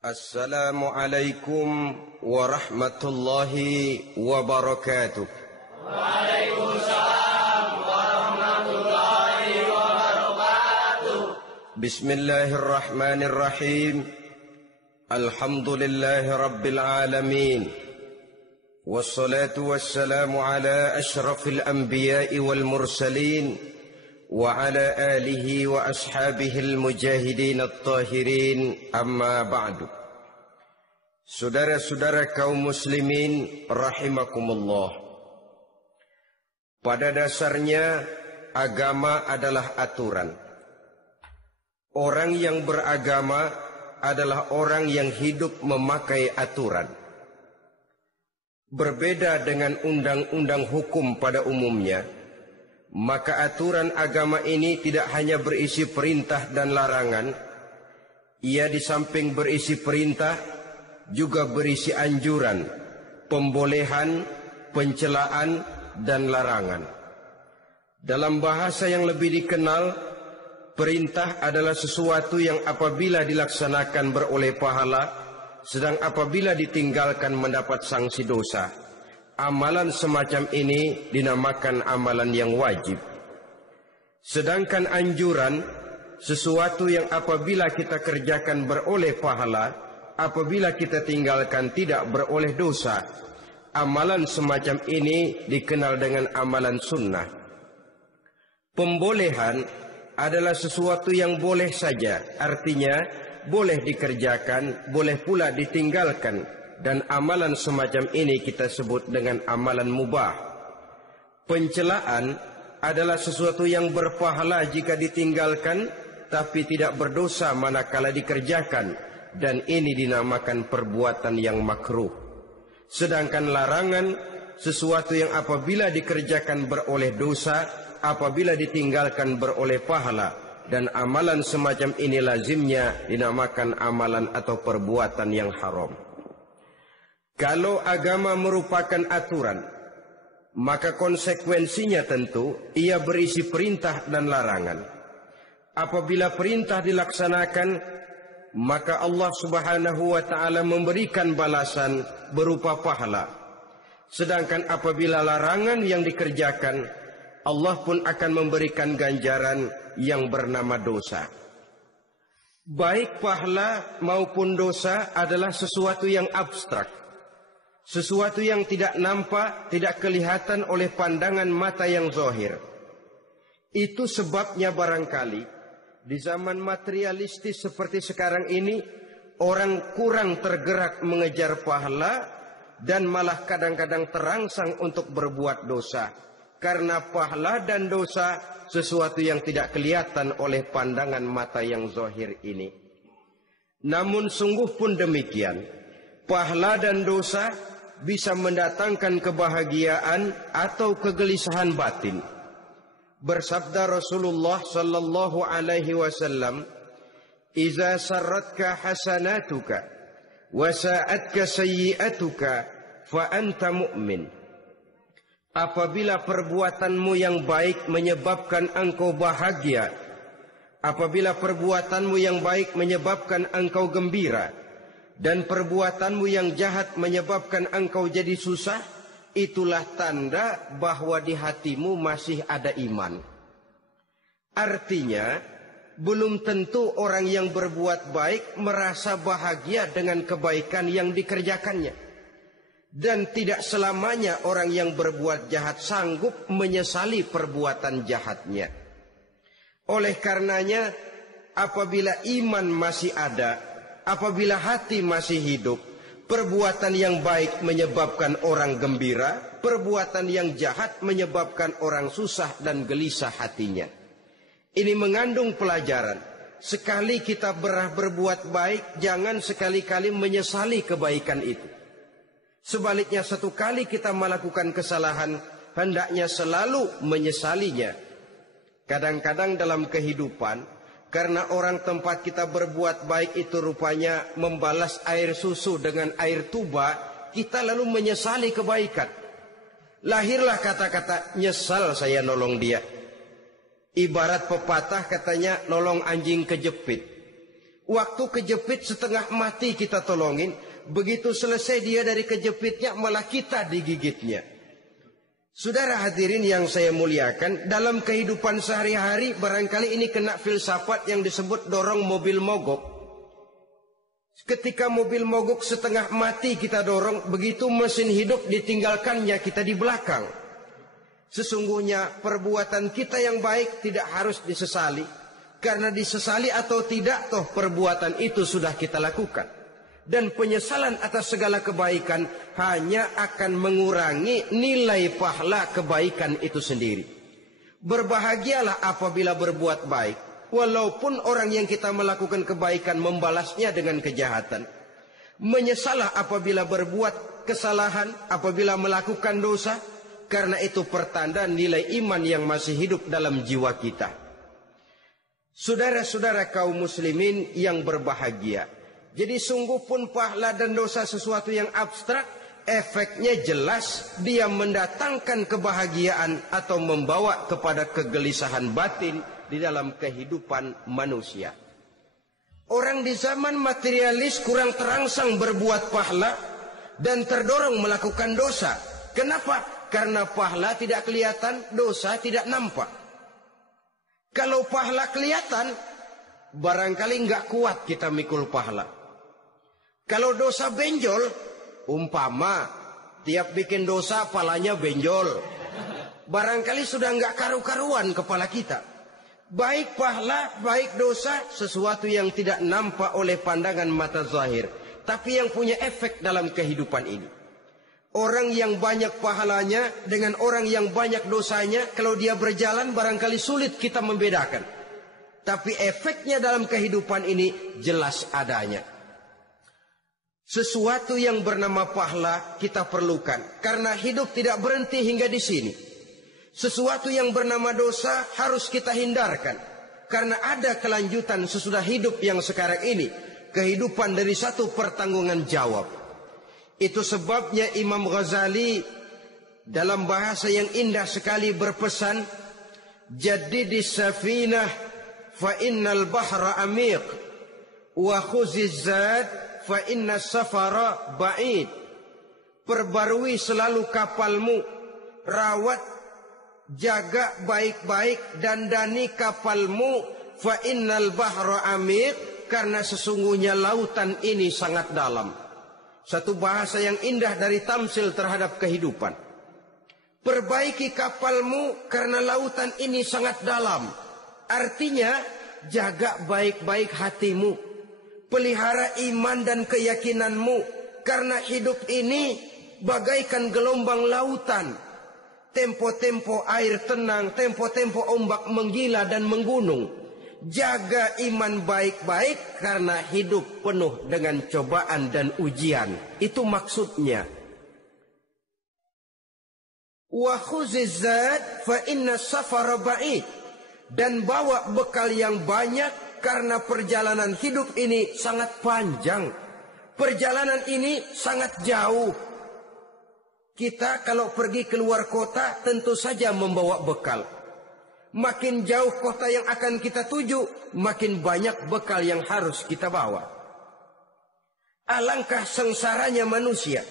Assalamualaikum warahmatullahi wabarakatuh. Waalaikumsalam warahmatullahi wabarakatuh. Bismillahirrahmanirrahim. Alhamdulillahi rabbil alamin. Wassalatu wassalamu ala ashrafil anbiya'i wal mursalin. وعلى آله وأصحابه المجاهدين الطاهرين أما بعد. Saudara-saudara kaum muslimin rahimakumullah. Pada dasarnya agama adalah aturan. Orang yang beragama adalah orang yang hidup memakai aturan. Berbeda dengan undang-undang hukum pada umumnya, maka aturan agama ini tidak hanya berisi perintah dan larangan. Ia di samping berisi perintah juga berisi anjuran, pembolehan, pencelaan, dan larangan. Dalam bahasa yang lebih dikenal, perintah adalah sesuatu yang apabila dilaksanakan beroleh pahala, sedang apabila ditinggalkan mendapat sanksi dosa. Amalan semacam ini dinamakan amalan yang wajib. Sedangkan anjuran, sesuatu yang apabila kita kerjakan beroleh pahala, apabila kita tinggalkan tidak beroleh dosa. Amalan semacam ini dikenal dengan amalan sunnah. Pembolehan adalah sesuatu yang boleh saja, artinya boleh dikerjakan, boleh pula ditinggalkan. Dan amalan semacam ini kita sebut dengan amalan mubah. Pencelaan adalah sesuatu yang berpahala jika ditinggalkan, tapi tidak berdosa manakala dikerjakan. Dan ini dinamakan perbuatan yang makruh. Sedangkan larangan, sesuatu yang apabila dikerjakan beroleh dosa, apabila ditinggalkan beroleh pahala. Dan amalan semacam ini lazimnya dinamakan amalan atau perbuatan yang haram. Kalau agama merupakan aturan, maka konsekuensinya tentu ia berisi perintah dan larangan. Apabila perintah dilaksanakan, maka Allah Subhanahu wa taala memberikan balasan berupa pahala. Sedangkan apabila larangan yang dikerjakan, Allah pun akan memberikan ganjaran yang bernama dosa. Baik pahala maupun dosa adalah sesuatu yang abstrak. Sesuatu yang tidak nampak, tidak kelihatan oleh pandangan mata yang zahir. Itu sebabnya barangkali di zaman materialistis seperti sekarang ini, orang kurang tergerak mengejar pahala dan malah kadang-kadang terangsang untuk berbuat dosa. Karena pahala dan dosa sesuatu yang tidak kelihatan oleh pandangan mata yang zahir ini. Namun sungguh pun demikian, pahala dan dosa bisa mendatangkan kebahagiaan atau kegelisahan batin. Bersabda Rasulullah sallallahu alaihi wasallam, "Iza sarratka hasanatuka wa sa'atka sayyi'atuka fa anta mu'min." Apabila perbuatanmu yang baik menyebabkan engkau bahagia, apabila perbuatanmu yang baik menyebabkan engkau gembira, dan perbuatanmu yang jahat menyebabkan engkau jadi susah, itulah tanda bahwa di hatimu masih ada iman. Artinya, belum tentu orang yang berbuat baik merasa bahagia dengan kebaikan yang dikerjakannya. Dan tidak selamanya orang yang berbuat jahat sanggup menyesali perbuatan jahatnya. Oleh karenanya, apabila iman masih ada, apabila hati masih hidup, perbuatan yang baik menyebabkan orang gembira, perbuatan yang jahat menyebabkan orang susah dan gelisah hatinya. Ini mengandung pelajaran. Sekali kita berbuat baik, jangan sekali-kali menyesali kebaikan itu. Sebaliknya, satu kali kita melakukan kesalahan, hendaknya selalu menyesalinya. Kadang-kadang dalam kehidupan, karena orang tempat kita berbuat baik itu rupanya membalas air susu dengan air tuba, kita lalu menyesali kebaikan. Lahirlah kata-kata, nyesal saya nolong dia. Ibarat pepatah katanya, nolong anjing kejepit. Waktu kejepit setengah mati kita tolongin. Begitu selesai dia dari kejepitnya, malah kita digigitnya. Saudara hadirin yang saya muliakan, dalam kehidupan sehari-hari barangkali ini kena filsafat yang disebut dorong mobil mogok. Ketika mobil mogok setengah mati kita dorong, begitu mesin hidup ditinggalkannya kita di belakang. Sesungguhnya perbuatan kita yang baik tidak harus disesali. Karena disesali atau tidak, toh perbuatan itu sudah kita lakukan. Dan penyesalan atas segala kebaikan hanya akan mengurangi nilai pahala kebaikan itu sendiri. Berbahagialah apabila berbuat baik. Walaupun orang yang kita melakukan kebaikan membalasnya dengan kejahatan. Menyesalah apabila berbuat kesalahan, apabila melakukan dosa. Karena itu pertanda nilai iman yang masih hidup dalam jiwa kita. Saudara-saudara kaum muslimin yang berbahagia. Jadi sungguh pun pahala dan dosa sesuatu yang abstrak. Efeknya jelas, dia mendatangkan kebahagiaan atau membawa kepada kegelisahan batin di dalam kehidupan manusia. Orang di zaman materialis kurang terangsang berbuat pahala dan terdorong melakukan dosa. Kenapa? Karena pahala tidak kelihatan, dosa tidak nampak. Kalau pahala kelihatan, barangkali nggak kuat kita mikul pahala. Kalau dosa benjol, umpama tiap bikin dosa palanya benjol, barangkali sudah nggak karu-karuan kepala kita. Baik pahala, baik dosa, sesuatu yang tidak nampak oleh pandangan mata zahir, tapi yang punya efek dalam kehidupan ini. Orang yang banyak pahalanya dengan orang yang banyak dosanya, kalau dia berjalan barangkali sulit kita membedakan. Tapi efeknya dalam kehidupan ini jelas adanya. Sesuatu yang bernama pahala kita perlukan, karena hidup tidak berhenti hingga di sini. Sesuatu yang bernama dosa harus kita hindarkan, karena ada kelanjutan sesudah hidup yang sekarang ini, kehidupan dari satu pertanggungan jawab. Itu sebabnya Imam Ghazali dalam bahasa yang indah sekali berpesan, "Jaddidis safinah fa innal bahra amiq wa khuziz zad fa innas safara ba'id." Perbarui selalu kapalmu, rawat, jaga baik-baik, dandani kapalmu, fa innal bahra amiq, karena sesungguhnya lautan ini sangat dalam. Satu bahasa yang indah dari tamsil terhadap kehidupan. Perbaiki kapalmu karena lautan ini sangat dalam. Artinya jaga baik-baik hatimu, pelihara iman dan keyakinanmu, karena hidup ini bagaikan gelombang lautan. Tempo-tempo air tenang, tempo-tempo ombak menggila dan menggunung. Jaga iman baik-baik karena hidup penuh dengan cobaan dan ujian. Itu maksudnya. Wa khuziz zad fa inna safara ba'id. Dan bawa bekal yang banyak karena perjalanan hidup ini sangat panjang. Perjalanan ini sangat jauh. Kita kalau pergi keluar kota tentu saja membawa bekal. Makin jauh kota yang akan kita tuju, makin banyak bekal yang harus kita bawa. Alangkah sengsaranya manusia.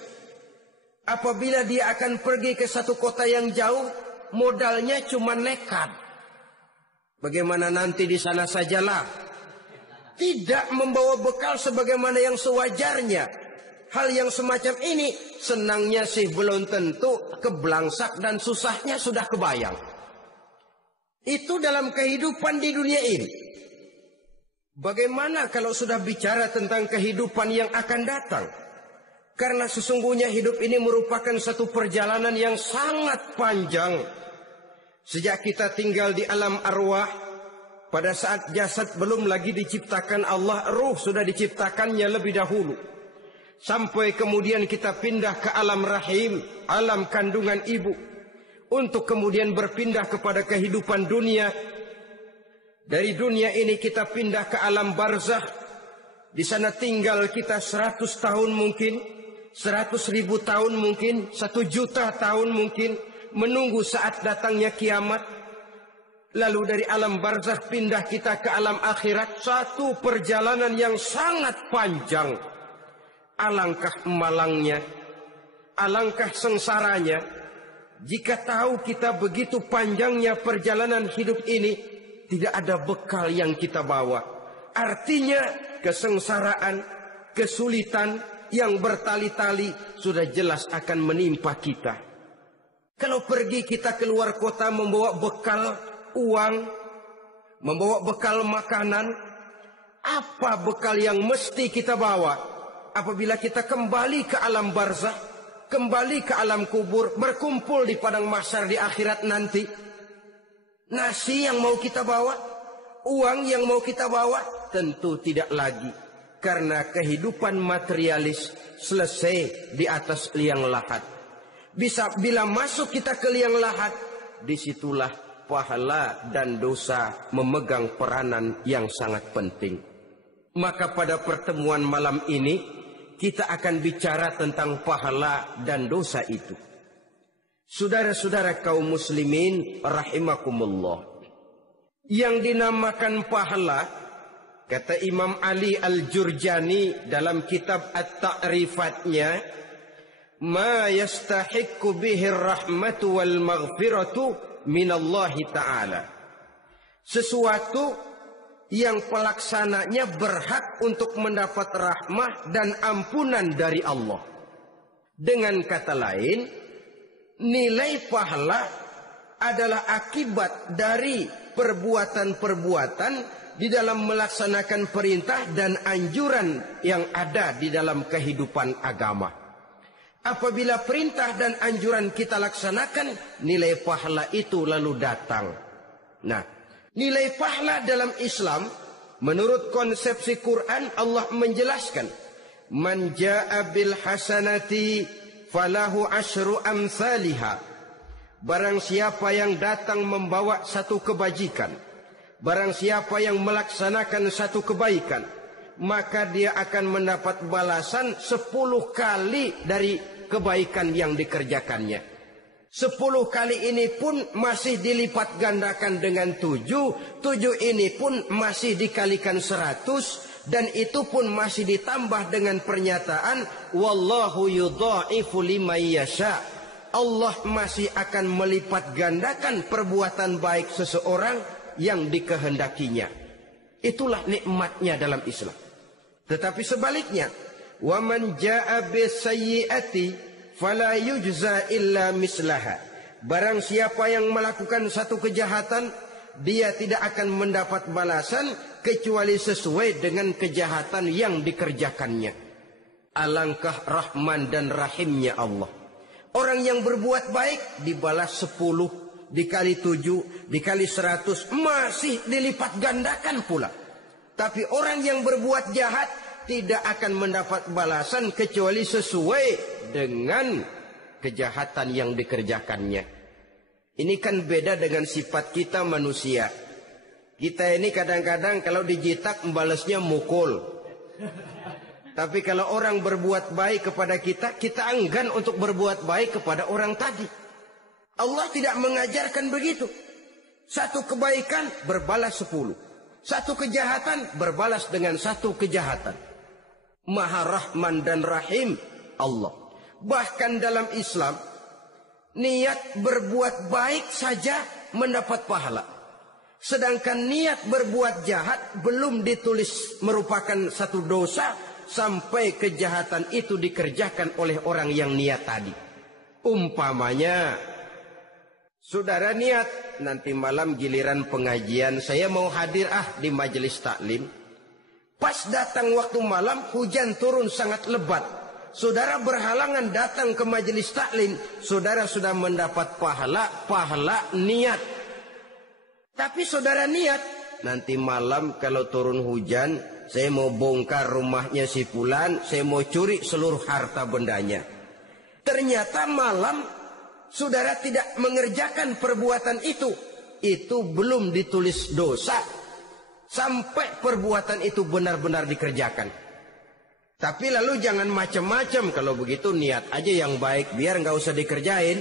Apabila dia akan pergi ke satu kota yang jauh, modalnya cuma nekat. Bagaimana nanti di sana sajalah. Tidak membawa bekal sebagaimana yang sewajarnya. Hal yang semacam ini senangnya sih belum tentu, keblangsak dan susahnya sudah kebayang. Itu dalam kehidupan di dunia ini. Bagaimana kalau sudah bicara tentang kehidupan yang akan datang? Karena sesungguhnya hidup ini merupakan satu perjalanan yang sangat panjang. Sejak kita tinggal di alam arwah, pada saat jasad belum lagi diciptakan Allah, ruh sudah diciptakannya lebih dahulu. Sampai kemudian kita pindah ke alam rahim, alam kandungan ibu. Untuk kemudian berpindah kepada kehidupan dunia. Dari dunia ini kita pindah ke alam barzakh. Di sana tinggal kita 100 tahun mungkin, 100.000 tahun mungkin, 1 juta tahun mungkin, menunggu saat datangnya kiamat. Lalu dari alam barzakh pindah kita ke alam akhirat. Satu perjalanan yang sangat panjang. Alangkah malangnya, alangkah sengsaranya jika tahu kita begitu panjangnya perjalanan hidup ini, tidak ada bekal yang kita bawa. Artinya kesengsaraan, kesulitan yang bertali-tali sudah jelas akan menimpa kita. Kalau pergi kita keluar kota membawa bekal uang, membawa bekal makanan, apa bekal yang mesti kita bawa? Apabila kita kembali ke alam barzakh, kembali ke alam kubur, berkumpul di padang mahsyar di akhirat nanti, nasi yang mau kita bawa, uang yang mau kita bawa, tentu tidak lagi. Karena kehidupan materialis selesai di atas liang lahat. Bila masuk kita ke liang lahat, disitulah pahala dan dosa memegang peranan yang sangat penting. Maka pada pertemuan malam ini kita akan bicara tentang pahala dan dosa itu. Saudara-saudara kaum muslimin rahimakumullah, yang dinamakan pahala, kata Imam Ali Al-Jurjani dalam kitab At-Ta'rifatnya, ma yastahiqqu bihi ar-rahmatu wal maghfiratu minallahi ta'ala. Sesuatu yang pelaksananya berhak untuk mendapat rahmah dan ampunan dari Allah. Dengan kata lain, nilai pahala adalah akibat dari perbuatan-perbuatan di dalam melaksanakan perintah dan anjuran yang ada di dalam kehidupan agama. Apabila perintah dan anjuran kita laksanakan, nilai pahala itu lalu datang. Nah, nilai pahala dalam Islam, menurut konsepsi Quran, Allah menjelaskan, man jaa bil hasanati falahu asyru amsalihha. Barang siapa yang datang membawa satu kebajikan, barang siapa yang melaksanakan satu kebaikan, maka dia akan mendapat balasan 10 kali dari kebaikan yang dikerjakannya. 10 kali ini pun masih dilipat gandakan dengan 7. 7 ini pun masih dikalikan 100. Dan itu pun masih ditambah dengan pernyataan wallahu yudha'ifu liman yasha. Allah masih akan melipat gandakan perbuatan baik seseorang yang dikehendakinya. Itulah nikmatnya dalam Islam. Tetapi sebaliknya, wa man jaa bisayyi'ati fala yujza illa mislaha. Barang siapa yang melakukan satu kejahatan, dia tidak akan mendapat balasan kecuali sesuai dengan kejahatan yang dikerjakannya. Alangkah rahman dan rahimnya Allah. Orang yang berbuat baik dibalas 10, dikali 7, dikali 100, masih dilipat gandakan pula. Tapi orang yang berbuat jahat tidak akan mendapat balasan kecuali sesuai dengan kejahatan yang dikerjakannya. Ini kan beda dengan sifat kita manusia. Kita ini kadang-kadang kalau dijitak membalasnya mukul. Tapi kalau orang berbuat baik kepada kita, kita enggan untuk berbuat baik kepada orang tadi. Allah tidak mengajarkan begitu. Satu kebaikan berbalas 10. Satu kejahatan berbalas dengan satu kejahatan. Maha Rahman dan Rahim Allah. Bahkan dalam Islam, niat berbuat baik saja mendapat pahala. Sedangkan niat berbuat jahat belum ditulis merupakan satu dosa sampai kejahatan itu dikerjakan oleh orang yang niat tadi. Umpamanya, saudara niat nanti malam giliran pengajian saya mau hadir di majelis taklim. Pas datang waktu malam hujan turun sangat lebat. Saudara berhalangan datang ke majelis taklim, saudara sudah mendapat pahala niat. Tapi saudara niat, nanti malam kalau turun hujan, saya mau bongkar rumahnya si fulan, saya mau curi seluruh harta bendanya. Ternyata malam saudara tidak mengerjakan perbuatan itu belum ditulis dosa sampai perbuatan itu benar-benar dikerjakan. Tapi lalu jangan macam-macam, kalau begitu niat aja yang baik biar nggak usah dikerjain.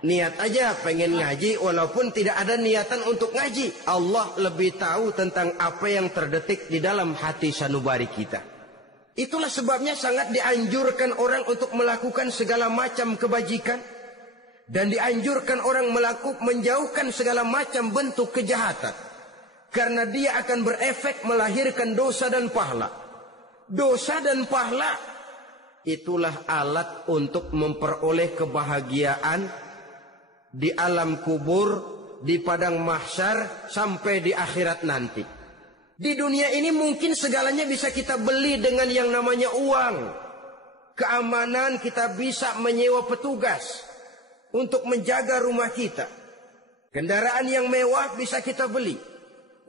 Niat aja pengen ngaji walaupun tidak ada niatan untuk ngaji. Allah lebih tahu tentang apa yang terdetik di dalam hati sanubari kita. Itulah sebabnya sangat dianjurkan orang untuk melakukan segala macam kebajikan. Dan dianjurkan orang menjauhkan segala macam bentuk kejahatan. Karena dia akan berefek melahirkan dosa dan pahala. Dosa dan pahala itulah alat untuk memperoleh kebahagiaan di alam kubur, di padang mahsyar, sampai di akhirat nanti. Di dunia ini mungkin segalanya bisa kita beli dengan yang namanya uang. Keamanan kita bisa menyewa petugas untuk menjaga rumah kita. Kendaraan yang mewah bisa kita beli.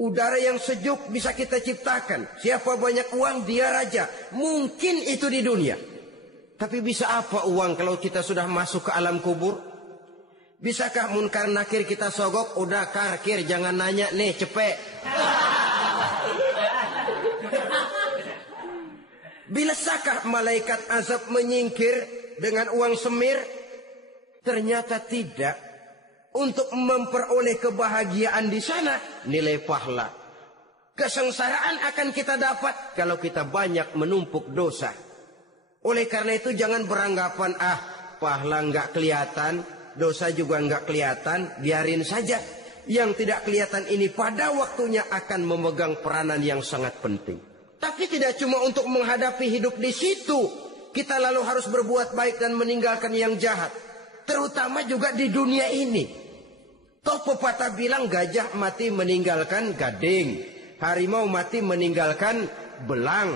Udara yang sejuk bisa kita ciptakan. Siapa banyak uang dia raja. Mungkin itu di dunia. Tapi bisa apa uang kalau kita sudah masuk ke alam kubur? Bisakah munkar nakir kita sogok? Udah karkir jangan nanya nih cepet. Bisakah malaikat azab menyingkir dengan uang semir? Ternyata tidak. Untuk memperoleh kebahagiaan di sana, nilai pahala. Kesengsaraan akan kita dapat kalau kita banyak menumpuk dosa. Oleh karena itu jangan beranggapan, pahala nggak kelihatan, dosa juga nggak kelihatan, biarin saja. Yang tidak kelihatan ini pada waktunya akan memegang peranan yang sangat penting. Tapi tidak cuma untuk menghadapi hidup di situ, kita lalu harus berbuat baik dan meninggalkan yang jahat. Terutama juga di dunia ini. Toh pepatah bilang gajah mati meninggalkan gading, harimau mati meninggalkan belang.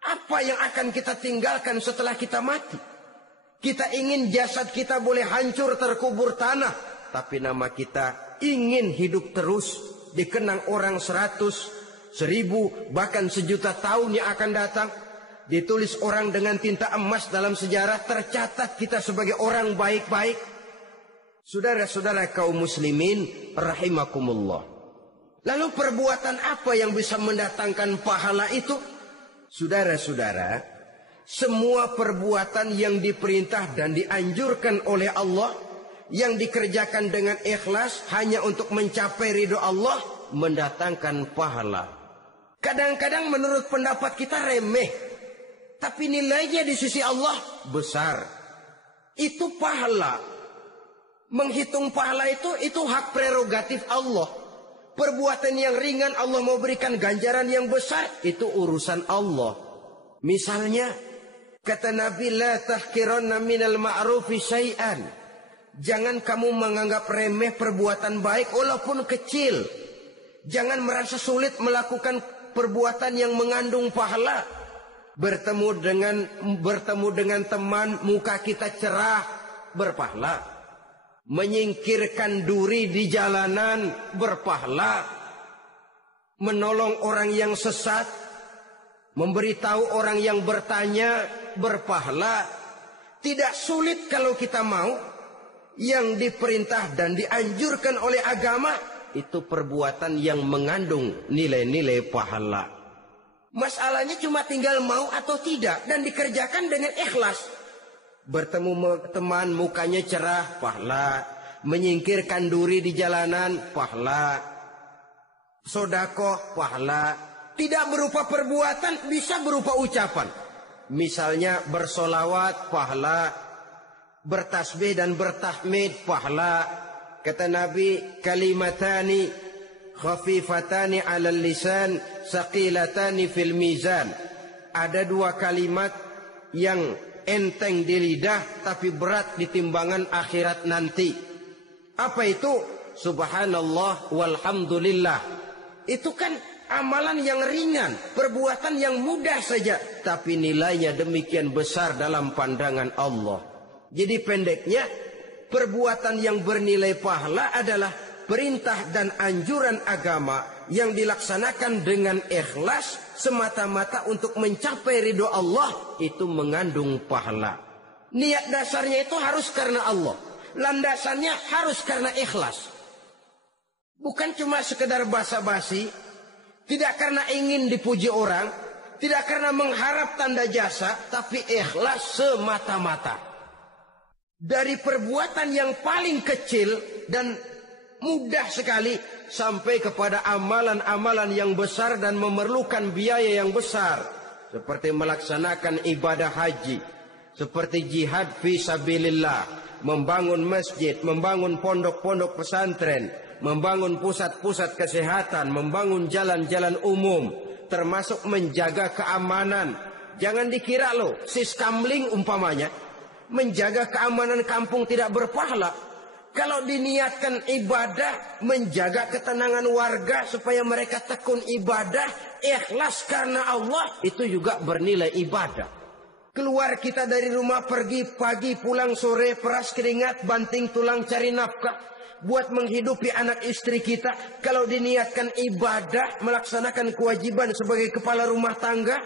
Apa yang akan kita tinggalkan setelah kita mati? Kita ingin jasad kita boleh hancur terkubur tanah, tapi nama kita ingin hidup terus, dikenang orang 100, 1000, bahkan 1.000.000 tahun yang akan datang. Ditulis orang dengan tinta emas dalam sejarah, tercatat kita sebagai orang baik-baik. Saudara-saudara kaum muslimin rahimakumullah. Lalu perbuatan apa yang bisa mendatangkan pahala itu? Saudara-saudara, semua perbuatan yang diperintah dan dianjurkan oleh Allah, yang dikerjakan dengan ikhlas hanya untuk mencapai ridho Allah, mendatangkan pahala. Kadang-kadang menurut pendapat kita remeh, tapi nilainya di sisi Allah besar. Itu pahala. Menghitung pahala itu hak prerogatif Allah. Perbuatan yang ringan Allah mau berikan ganjaran yang besar, itu urusan Allah. Misalnya, kata Nabi, la tahkiranna minal ma'rufi syai'an. Jangan kamu menganggap remeh perbuatan baik walaupun kecil. Jangan merasa sulit melakukan perbuatan yang mengandung pahala. Bertemu dengan teman, muka kita cerah, berpahala. Menyingkirkan duri di jalanan, berpahala. Menolong orang yang sesat, memberitahu orang yang bertanya, berpahala. Tidak sulit kalau kita mau. Yang diperintah dan dianjurkan oleh agama, itu perbuatan yang mengandung nilai-nilai pahala. Masalahnya cuma tinggal mau atau tidak, dan dikerjakan dengan ikhlas. Bertemu teman, mukanya cerah, pahala. Menyingkirkan duri di jalanan, pahala. Sedekah, pahala. Tidak berupa perbuatan, bisa berupa ucapan. Misalnya bersolawat, pahala. Bertasbih dan bertahmid, pahala. Kata Nabi, kalimatani khafifatani 'alal lisan, saqilatani fil mizan. Ada 2 kalimat yang enteng di lidah tapi berat di timbangan akhirat nanti. Apa itu? Subhanallah walhamdulillah. Itu kan amalan yang ringan, perbuatan yang mudah saja, tapi nilainya demikian besar dalam pandangan Allah. Jadi pendeknya, perbuatan yang bernilai pahala adalah perintah dan anjuran agama yang dilaksanakan dengan ikhlas semata-mata untuk mencapai ridho Allah, itu mengandung pahala. Niat dasarnya itu harus karena Allah. Landasannya harus karena ikhlas. Bukan cuma sekedar basa-basi, tidak karena ingin dipuji orang, tidak karena mengharap tanda jasa, tapi ikhlas semata-mata. Dari perbuatan yang paling kecil dan mudah sekali sampai kepada amalan-amalan yang besar dan memerlukan biaya yang besar, seperti melaksanakan ibadah haji, seperti jihad fi sabilillah, membangun masjid, membangun pondok-pondok pesantren, membangun pusat-pusat kesehatan, membangun jalan-jalan umum, termasuk menjaga keamanan. Jangan dikira loh, siskamling umpamanya, menjaga keamanan kampung tidak berpahala. Kalau diniatkan ibadah, menjaga ketenangan warga supaya mereka tekun ibadah, ikhlas karena Allah, itu juga bernilai ibadah. Keluar kita dari rumah, pergi pagi, pulang sore, peras keringat, banting tulang cari nafkah, buat menghidupi anak istri kita. Kalau diniatkan ibadah, melaksanakan kewajiban sebagai kepala rumah tangga,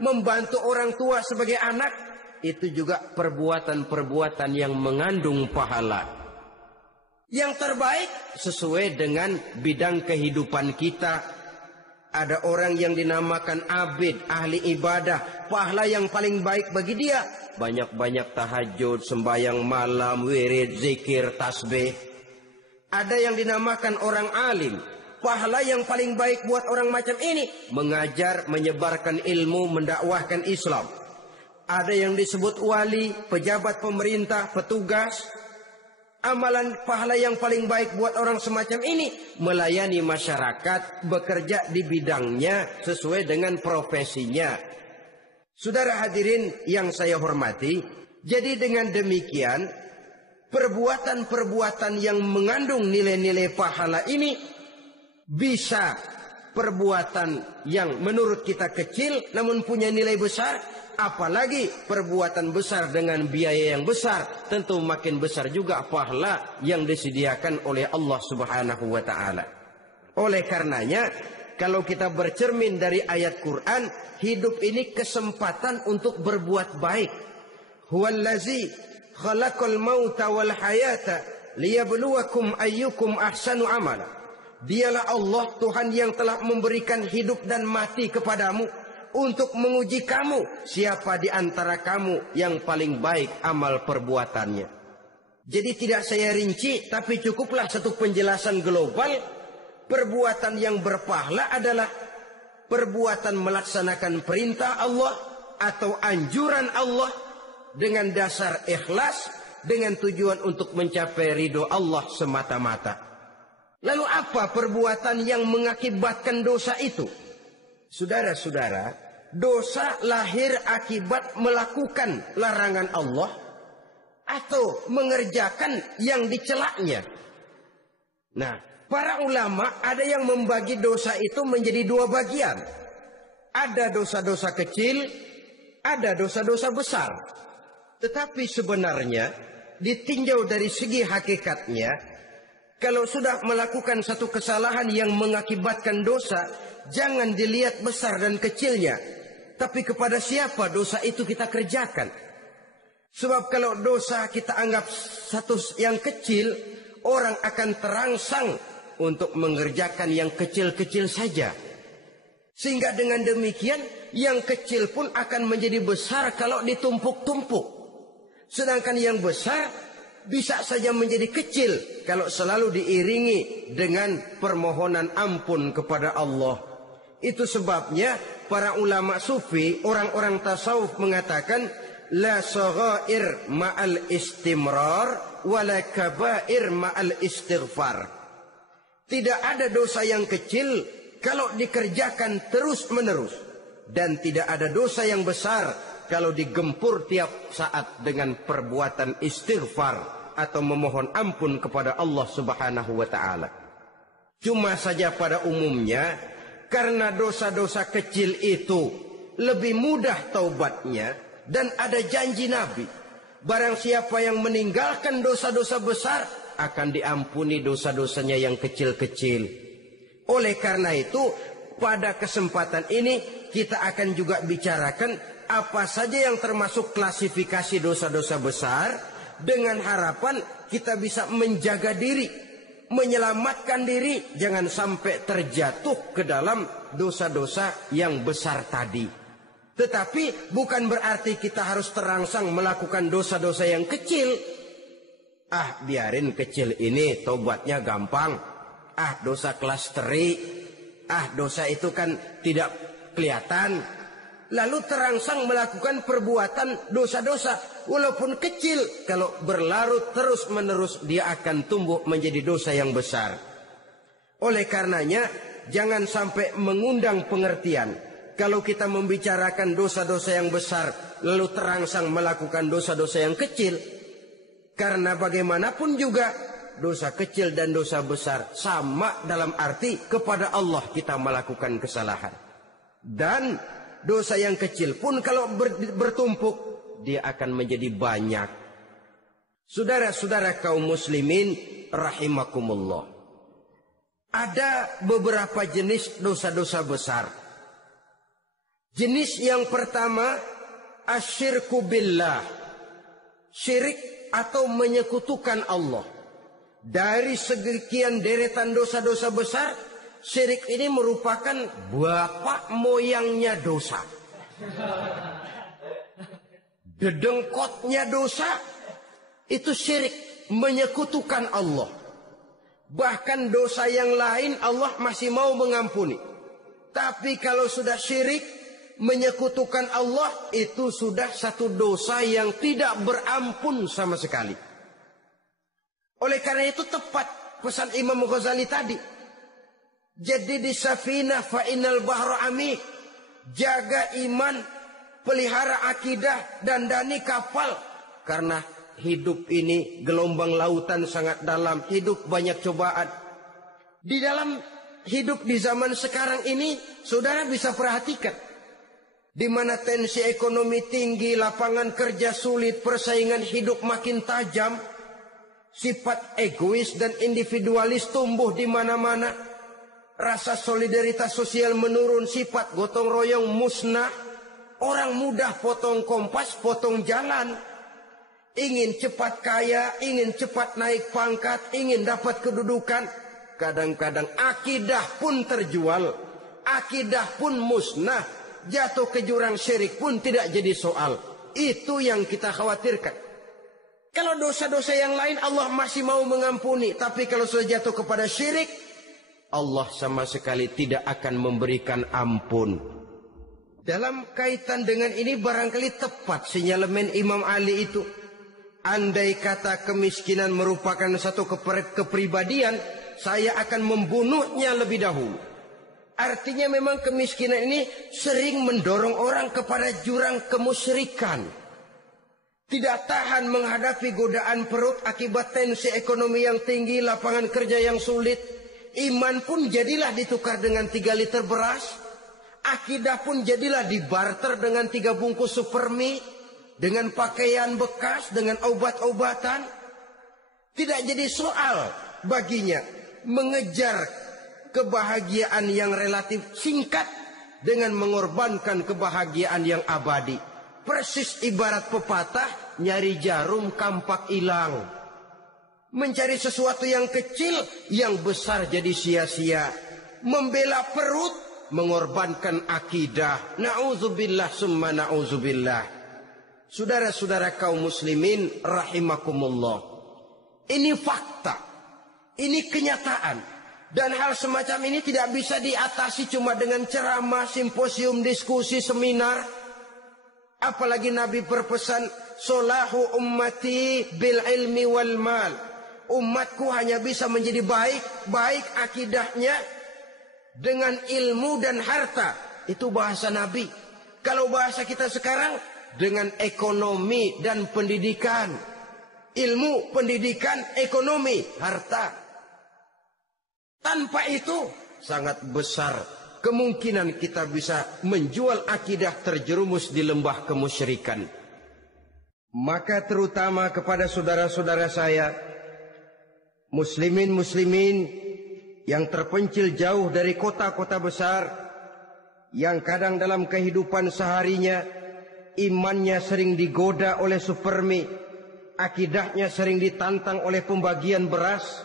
membantu orang tua sebagai anak, itu juga perbuatan-perbuatan yang mengandung pahala. Yang terbaik sesuai dengan bidang kehidupan kita. Ada orang yang dinamakan abid, ahli ibadah, pahala yang paling baik bagi dia banyak-banyak tahajud, sembahyang malam, wirid, zikir, tasbih. Ada yang dinamakan orang alim, pahala yang paling baik buat orang macam ini mengajar, menyebarkan ilmu, mendakwahkan Islam. Ada yang disebut wali, pejabat pemerintah, petugas. Amalan pahala yang paling baik buat orang semacam ini melayani masyarakat, bekerja di bidangnya sesuai dengan profesinya. Saudara hadirin yang saya hormati, jadi dengan demikian perbuatan-perbuatan yang mengandung nilai-nilai pahala ini bisa perbuatan yang menurut kita kecil namun punya nilai besar. Apalagi perbuatan besar dengan biaya yang besar, tentu makin besar juga pahala yang disediakan oleh Allah Subhanahu wa ta'ala. Oleh karenanya, kalau kita bercermin dari ayat Quran, hidup ini kesempatan untuk berbuat baik. Huwallazi khalaqal mauta wal hayata liyabluwakum ayyukum ahsanu amala. Dialah Allah, Tuhan yang telah memberikan hidup dan mati kepadamu untuk menguji kamu, siapa di antara kamu yang paling baik amal perbuatannya. Jadi tidak saya rinci, tapi cukuplah satu penjelasan global. Perbuatan yang berpahala adalah perbuatan melaksanakan perintah Allah atau anjuran Allah dengan dasar ikhlas, dengan tujuan untuk mencapai ridho Allah semata-mata. Lalu apa perbuatan yang mengakibatkan dosa itu? Saudara-saudara, dosa lahir akibat melakukan larangan Allah atau mengerjakan yang dicelaknya. Nah, para ulama ada yang membagi dosa itu menjadi dua bagian. Ada dosa-dosa kecil, ada dosa-dosa besar. Tetapi sebenarnya ditinjau dari segi hakikatnya, kalau sudah melakukan satu kesalahan yang mengakibatkan dosa, jangan dilihat besar dan kecilnya, tapi kepada siapa dosa itu kita kerjakan. Sebab kalau dosa kita anggap satu yang kecil, orang akan terangsang untuk mengerjakan yang kecil-kecil saja. Sehingga dengan demikian, yang kecil pun akan menjadi besar kalau ditumpuk-tumpuk. Sedangkan yang besar bisa saja menjadi kecil kalau selalu diiringi dengan permohonan ampun kepada Allah. Itu sebabnya para ulama sufi, orang-orang tasawuf mengatakan la saghair ma'al istimrar wala kabair ma'al istighfar. Tidak ada dosa yang kecil kalau dikerjakan terus-menerus, dan tidak ada dosa yang besar kalau digempur tiap saat dengan perbuatan istighfar atau memohon ampun kepada Allah Subhanahu wa ta'ala. Cuma saja pada umumnya, karena dosa-dosa kecil itu lebih mudah taubatnya, dan ada janji Nabi, barang siapa yang meninggalkan dosa-dosa besar akan diampuni dosa-dosanya yang kecil-kecil. Oleh karena itu, pada kesempatan ini kita akan juga bicarakan apa saja yang termasuk klasifikasi dosa-dosa besar, dengan harapan kita bisa menjaga diri, menyelamatkan diri, jangan sampai terjatuh ke dalam dosa-dosa yang besar tadi. Tetapi bukan berarti kita harus terangsang melakukan dosa-dosa yang kecil. Ah, biarin kecil ini, tobatnya gampang. Ah, dosa kelas teri. Ah, dosa itu kan tidak kelihatan. Lalu terangsang melakukan perbuatan dosa-dosa. Walaupun kecil, kalau berlarut terus-menerus, dia akan tumbuh menjadi dosa yang besar. Oleh karenanya, jangan sampai mengundang pengertian. Kalau kita membicarakan dosa-dosa yang besar, lalu terangsang melakukan dosa-dosa yang kecil. Karena bagaimanapun juga, dosa kecil dan dosa besar sama dalam arti kepada Allah kita melakukan kesalahan. Dan dosa yang kecil pun kalau bertumpuk, dia akan menjadi banyak. Saudara-saudara kaum muslimin rahimakumullah. Ada beberapa jenis dosa-dosa besar. Jenis yang pertama, asyirku billah. Syirik atau menyekutukan Allah. Dari sekian deretan dosa-dosa besar, syirik ini merupakan bapak moyangnya dosa. Dedengkotnya dosa, itu syirik, menyekutukan Allah. Bahkan dosa yang lain Allah masih mau mengampuni. Tapi kalau sudah syirik, menyekutukan Allah, itu sudah satu dosa yang tidak berampun sama sekali. Oleh karena itu tepat pesan Imam Ghazali tadi. Jadi di safinah fa innal bahra amik. Jaga iman, pelihara akidah, dandani kapal. Karena hidup ini gelombang lautan sangat dalam, hidup banyak cobaan. Di dalam hidup di zaman sekarang ini, saudara bisa perhatikan. Di mana tensi ekonomi tinggi, lapangan kerja sulit, persaingan hidup makin tajam, sifat egois dan individualis tumbuh di mana-mana, rasa solidaritas sosial menurun, sifat gotong royong musnah, orang mudah potong kompas, potong jalan, ingin cepat kaya, ingin cepat naik pangkat, ingin dapat kedudukan. Kadang-kadang akidah pun terjual, akidah pun musnah. Jatuh ke jurang syirik pun tidak jadi soal. Itu yang kita khawatirkan. Kalau dosa-dosa yang lain Allah masih mau mengampuni. Tapi kalau sudah jatuh kepada syirik, Allah sama sekali tidak akan memberikan ampun. Dalam kaitan dengan ini barangkali tepat sinyalemen Imam Ali itu. Andai kata kemiskinan merupakan satu kepribadian, saya akan membunuhnya lebih dahulu. Artinya memang kemiskinan ini sering mendorong orang kepada jurang kemusyrikan. Tidak tahan menghadapi godaan perut akibat tensi ekonomi yang tinggi, lapangan kerja yang sulit. Iman pun jadilah ditukar dengan 3 liter beras. Akidah pun jadilah dibarter dengan 3 bungkus supermi, dengan pakaian bekas, dengan obat-obatan. Tidak jadi soal baginya mengejar kebahagiaan yang relatif singkat dengan mengorbankan kebahagiaan yang abadi. Persis ibarat pepatah, nyari jarum kampak hilang. Mencari sesuatu yang kecil, yang besar jadi sia-sia. Membela perut, mengorbankan akidah. Na'udzubillah summa na'udzubillah. Saudara-saudara kaum muslimin rahimakumullah. Ini fakta. Ini kenyataan. Dan hal semacam ini tidak bisa diatasi cuma dengan ceramah, simposium, diskusi, seminar. Apalagi Nabi berpesan, solahu ummati bil ilmi wal mal. Umatku hanya bisa menjadi baik akidahnya dengan ilmu dan harta. Itu bahasa Nabi. Kalau bahasa kita sekarang, dengan ekonomi dan pendidikan. Ilmu, pendidikan, ekonomi, harta. Tanpa itu sangat besar kemungkinan kita bisa menjual akidah terjerumus di lembah kemusyrikan. Maka terutama kepada saudara-saudara saya, muslimin yang terpencil jauh dari kota-kota besar, yang kadang dalam kehidupan seharinya imannya sering digoda oleh supermi, akidahnya sering ditantang oleh pembagian beras,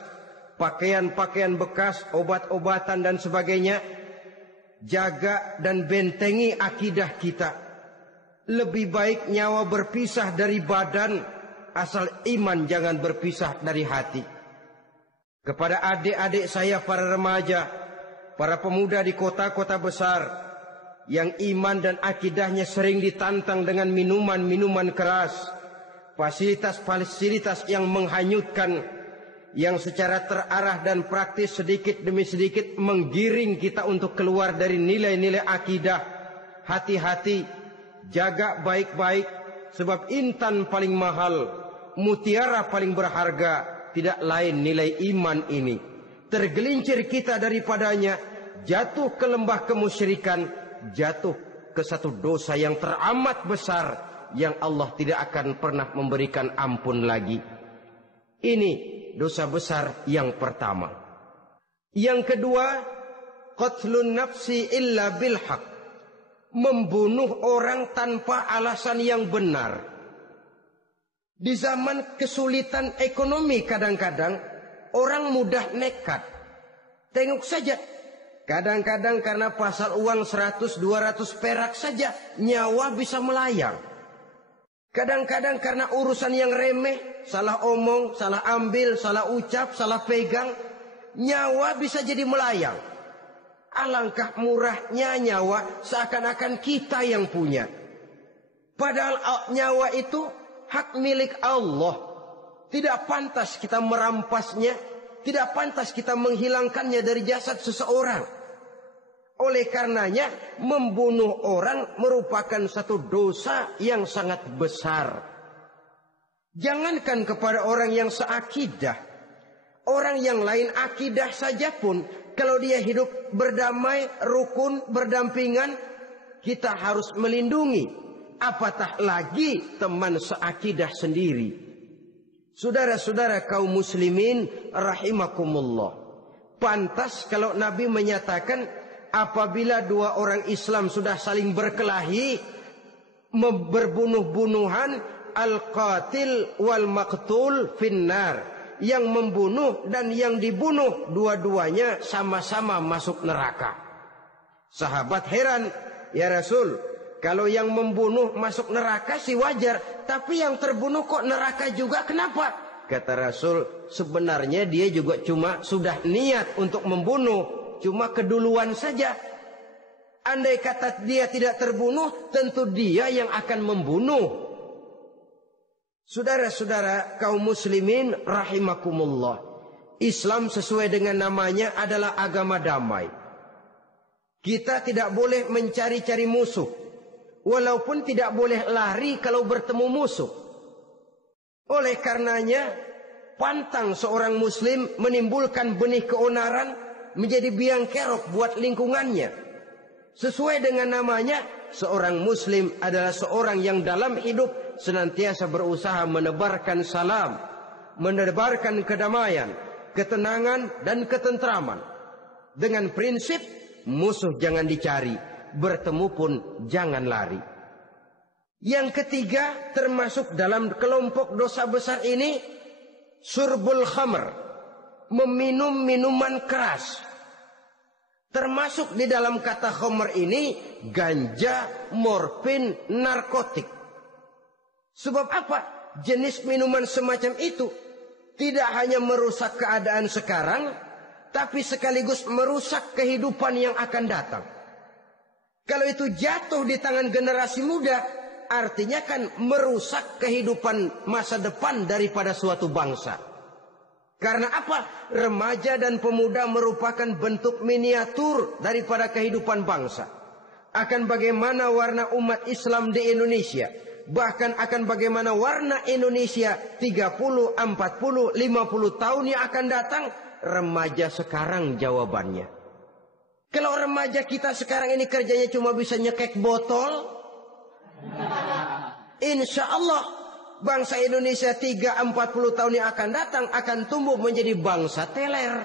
pakaian-pakaian bekas, obat-obatan dan sebagainya. Jaga dan bentengi akidah kita. Lebih baik nyawa berpisah dari badan asal iman jangan berpisah dari hati. Kepada adik-adik saya para remaja, para pemuda di kota-kota besar yang iman dan akidahnya sering ditantang dengan minuman-minuman keras, fasilitas-fasilitas yang menghanyutkan, yang secara terarah dan praktis sedikit demi sedikit menggiring kita untuk keluar dari nilai-nilai akidah. Hati-hati, jaga baik-baik, sebab intan paling mahal, mutiara paling berharga, tidak lain nilai iman ini. Tergelincir kita daripadanya, jatuh ke lembah kemusyrikan, jatuh ke satu dosa yang teramat besar, yang Allah tidak akan pernah memberikan ampun lagi. Ini dosa besar yang pertama. Yang kedua, qatlun nafsi illa bil haq, membunuh orang tanpa alasan yang benar. Di zaman kesulitan ekonomi kadang-kadang orang mudah nekat. Tengok saja, kadang-kadang karena pasal uang 100-200 perak saja nyawa bisa melayang. Kadang-kadang karena urusan yang remeh, salah omong, salah ambil, salah ucap, salah pegang, nyawa bisa jadi melayang. Alangkah murahnya nyawa, seakan-akan kita yang punya. Padahal nyawa itu hak milik Allah. Tidak pantas kita merampasnya, tidak pantas kita menghilangkannya dari jasad seseorang. Oleh karenanya, membunuh orang merupakan satu dosa yang sangat besar. Jangankan kepada orang yang seakidah, orang yang lain akidah saja pun, kalau dia hidup berdamai, rukun, berdampingan, kita harus melindungi. Apatah lagi teman seakidah sendiri. Saudara-saudara kaum muslimin rahimakumullah, pantas kalau Nabi menyatakan, apabila dua orang Islam sudah saling berkelahi, berbunuh-bunuhan, al-qatil wal maqtul finnar, yang membunuh dan yang dibunuh dua-duanya sama-sama masuk neraka. Sahabat heran, ya Rasul, kalau yang membunuh masuk neraka sih wajar, tapi yang terbunuh kok neraka juga, kenapa? Kata Rasul, sebenarnya dia juga cuma sudah niat untuk membunuh, cuma keduluan saja. Andai kata dia tidak terbunuh, tentu dia yang akan membunuh. Saudara-saudara kaum muslimin rahimakumullah, Islam sesuai dengan namanya adalah agama damai. Kita tidak boleh mencari-cari musuh, walaupun tidak boleh lari kalau bertemu musuh. Oleh karenanya, pantang seorang muslim menimbulkan benih keonaran menjadi biang kerok buat lingkungannya. Sesuai dengan namanya, seorang muslim adalah seorang yang dalam hidup senantiasa berusaha menebarkan salam, menebarkan kedamaian, ketenangan dan ketentraman. Dengan prinsip musuh jangan dicari, bertemu pun jangan lari. Yang ketiga, termasuk dalam kelompok dosa besar ini, syurbul khamr, meminum minuman keras. Termasuk di dalam kata khamr ini ganja, morfin, narkotik. Sebab apa? Jenis minuman semacam itu tidak hanya merusak keadaan sekarang, tapi sekaligus merusak kehidupan yang akan datang. Kalau itu jatuh di tangan generasi muda, artinya kan merusak kehidupan masa depan daripada suatu bangsa. Karena apa? Remaja dan pemuda merupakan bentuk miniatur daripada kehidupan bangsa. Akan bagaimana warna umat Islam di Indonesia, bahkan akan bagaimana warna Indonesia 30, 40, 50 tahun yang akan datang, remaja sekarang jawabannya. Kalau remaja kita sekarang ini kerjanya cuma bisa nyekek botol, insya Allah bangsa Indonesia 30-40 tahun yang akan datang akan tumbuh menjadi bangsa teler.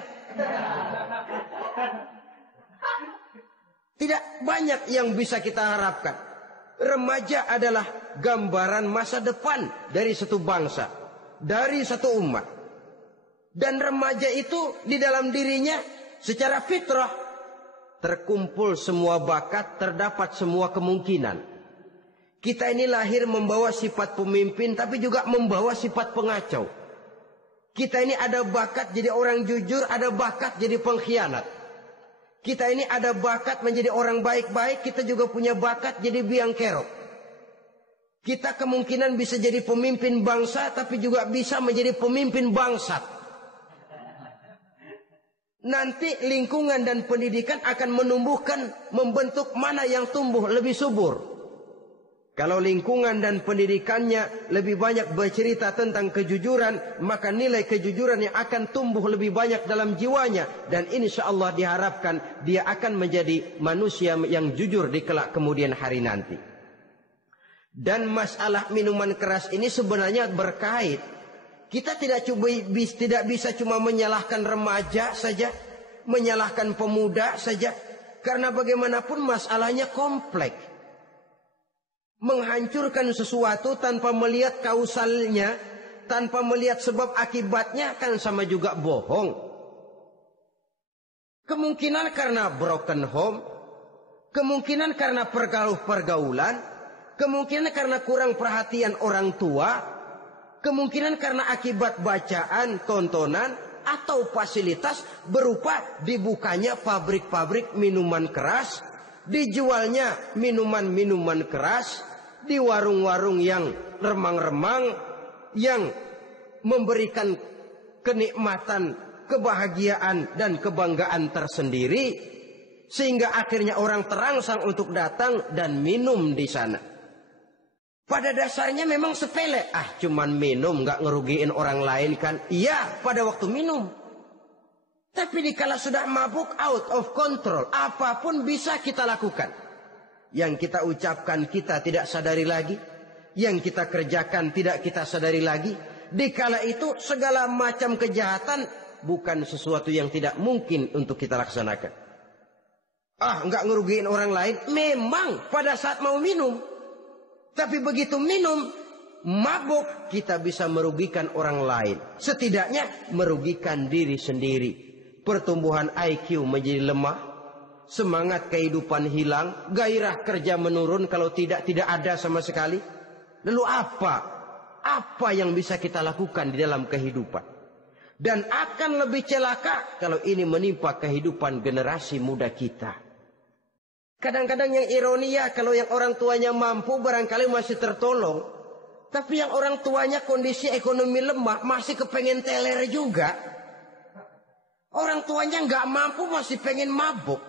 Tidak banyak yang bisa kita harapkan. Remaja adalah gambaran masa depan dari satu bangsa, dari satu umat. Dan remaja itu di dalam dirinya secara fitrah terkumpul semua bakat, terdapat semua kemungkinan. Kita ini lahir membawa sifat pemimpin, tapi juga membawa sifat pengacau. Kita ini ada bakat jadi orang jujur, ada bakat jadi pengkhianat. Kita ini ada bakat menjadi orang baik-baik, kita juga punya bakat jadi biang kerok. Kita kemungkinan bisa jadi pemimpin bangsa, tapi juga bisa menjadi pemimpin bangsat. Nanti lingkungan dan pendidikan akan menumbuhkan, membentuk mana yang tumbuh lebih subur. Kalau lingkungan dan pendidikannya lebih banyak bercerita tentang kejujuran, maka nilai kejujuran yang akan tumbuh lebih banyak dalam jiwanya. Dan insya Allah diharapkan dia akan menjadi manusia yang jujur di kelak kemudian hari nanti. Dan masalah minuman keras ini sebenarnya berkait. Kita tidak bisa cuma menyalahkan remaja saja, menyalahkan pemuda saja. Karena bagaimanapun masalahnya kompleks. Menghancurkan sesuatu tanpa melihat kausalnya, tanpa melihat sebab akibatnya kan sama juga bohong. Kemungkinan karena broken home, kemungkinan karena pergaulan, kemungkinan karena kurang perhatian orang tua, kemungkinan karena akibat bacaan, tontonan, atau fasilitas berupa dibukanya pabrik-pabrik minuman keras, dijualnya minuman-minuman keras, di warung-warung yang remang-remang, yang memberikan kenikmatan, kebahagiaan dan kebanggaan tersendiri, sehingga akhirnya orang terangsang untuk datang dan minum di sana. Pada dasarnya memang sepele, cuman minum, nggak ngerugiin orang lain kan? Iya, pada waktu minum. Tapi dikala sudah mabuk, out of control, apapun bisa kita lakukan. Yang kita ucapkan kita tidak sadari lagi, yang kita kerjakan tidak kita sadari lagi. Dikala itu segala macam kejahatan bukan sesuatu yang tidak mungkin untuk kita laksanakan. Nggak ngerugiin orang lain, memang pada saat mau minum. Tapi begitu minum, mabuk, kita bisa merugikan orang lain. Setidaknya merugikan diri sendiri. Pertumbuhan IQ menjadi lemah, semangat kehidupan hilang, gairah kerja menurun, kalau tidak ada sama sekali. Lalu apa yang bisa kita lakukan di dalam kehidupan? Dan akan lebih celaka kalau ini menimpa kehidupan generasi muda kita. Kadang-kadang yang ironi ya, kalau yang orang tuanya mampu barangkali masih tertolong. Tapi yang orang tuanya kondisi ekonomi lemah masih kepengen teler juga. Orang tuanya nggak mampu masih pengen mabuk.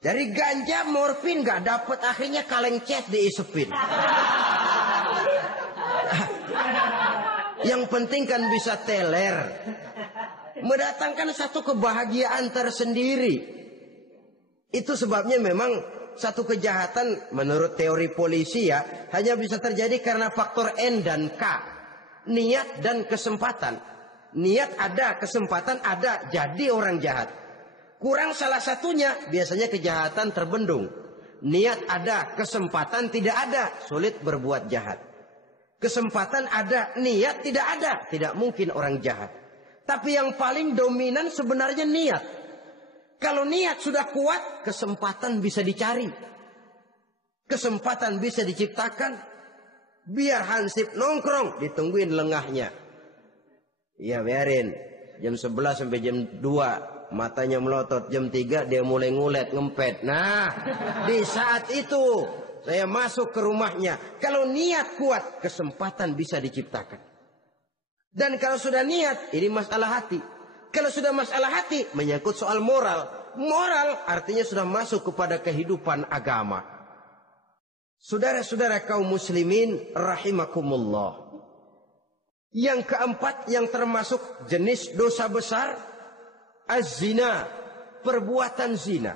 Dari ganja, morfin nggak dapat, akhirnya kaleng cet diisepin. Yang penting kan bisa teler, mendatangkan satu kebahagiaan tersendiri. Itu sebabnya memang satu kejahatan menurut teori polisi ya hanya bisa terjadi karena faktor N dan K, niat dan kesempatan. Niat ada, kesempatan ada, jadi orang jahat. Kurang salah satunya, biasanya kejahatan terbendung. Niat ada, kesempatan tidak ada, sulit berbuat jahat. Kesempatan ada, niat tidak ada, tidak mungkin orang jahat. Tapi yang paling dominan sebenarnya niat. Kalau niat sudah kuat, kesempatan bisa dicari. Kesempatan bisa diciptakan. Biar Hansip nongkrong, ditungguin lengahnya. Ya biarin, jam 11 sampai jam 2. Matanya melotot, jam 3 dia mulai ngulet, ngempet. Nah, di saat itu saya masuk ke rumahnya. Kalau niat kuat, kesempatan bisa diciptakan. Dan kalau sudah niat, ini masalah hati. Kalau sudah masalah hati, menyangkut soal moral. Moral artinya sudah masuk kepada kehidupan agama. Saudara-saudara kaum muslimin rahimakumullah. Yang keempat yang termasuk jenis dosa besar, az-zina, perbuatan zina.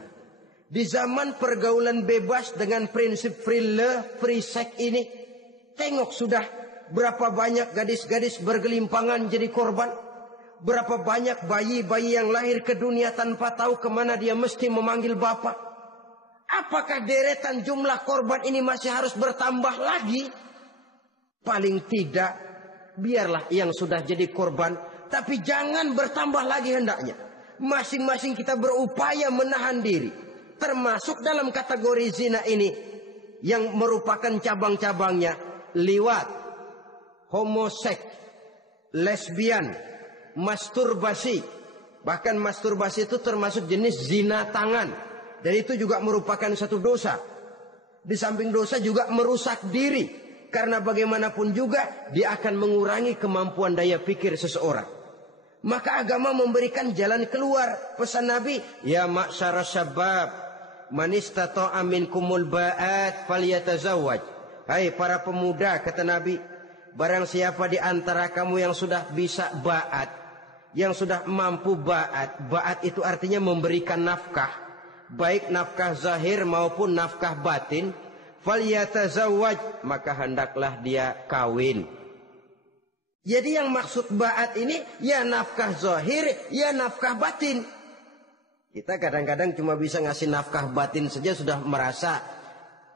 Di zaman pergaulan bebas dengan prinsip free love, free sex ini, tengok sudah berapa banyak gadis-gadis bergelimpangan jadi korban. Berapa banyak bayi-bayi yang lahir ke dunia tanpa tahu kemana dia mesti memanggil bapak. Apakah deretan jumlah korban ini masih harus bertambah lagi? Paling tidak, biarlah yang sudah jadi korban, tapi jangan bertambah lagi hendaknya. Masing-masing kita berupaya menahan diri. Termasuk dalam kategori zina ini, yang merupakan cabang-cabangnya liwat, homoseks, lesbian, masturbasi. Bahkan masturbasi itu termasuk jenis zina tangan. Dan itu juga merupakan satu dosa. Di samping dosa juga merusak diri. Karena bagaimanapun juga dia akan mengurangi kemampuan daya pikir seseorang. Maka agama memberikan jalan keluar. Pesan Nabi, ya ma'syara syabab, man istata'a minkumul ba'at falyatazawwaj. Hai para pemuda, kata Nabi, barang siapa di antara kamu yang sudah bisa ba'at, yang sudah mampu ba'at. Ba'at itu artinya memberikan nafkah, baik nafkah zahir maupun nafkah batin. Falyatazawwaj, maka hendaklah dia kawin. Jadi yang maksud ba'at ini ya nafkah zahir, ya nafkah batin. Kita kadang-kadang cuma bisa ngasih nafkah batin saja sudah merasa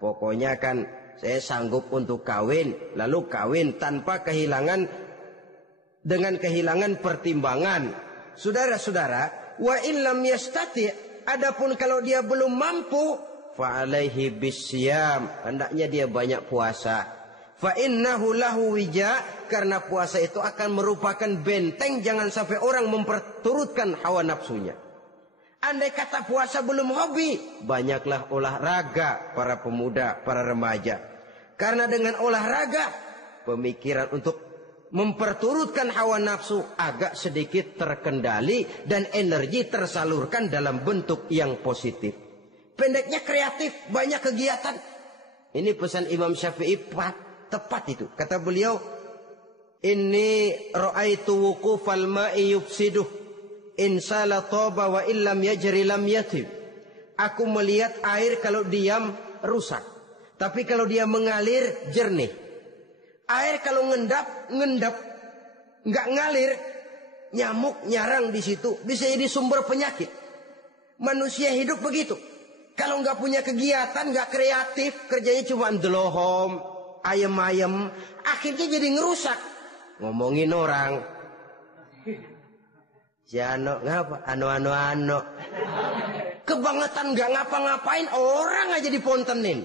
pokoknya kan saya sanggup untuk kawin, lalu kawin tanpa kehilangan, dengan kehilangan pertimbangan. Saudara-saudara, wa illam yastati, adapun kalau dia belum mampu, fa alaihi bisyam, hendaknya dia banyak puasa. Fa innahu lahu wija, karena puasa itu akan merupakan benteng jangan sampai orang memperturutkan hawa nafsunya. Andai kata puasa belum hobi, banyaklah olahraga para pemuda, para remaja. Karena dengan olahraga, pemikiran untuk memperturutkan hawa nafsu agak sedikit terkendali dan energi tersalurkan dalam bentuk yang positif. Pendeknya kreatif, banyak kegiatan. Ini pesan Imam Syafi'i tepat itu. Kata beliau, inni ra'aitu wuqufal ma'i yufsiduh, insala toba wa illam yajri lam yatib. Aku melihat air kalau diam rusak, tapi kalau dia mengalir jernih. Air kalau ngendap, nggak ngalir, nyamuk nyarang di situ, bisa jadi sumber penyakit. Manusia hidup begitu. Kalau nggak punya kegiatan, nggak kreatif, kerjanya cuma ndelohom, ayam-ayam, akhirnya jadi ngerusak. Ngomongin orang, si ano ngapa, ano. Kebangetan nggak ngapa-ngapain, orang aja dipontenin.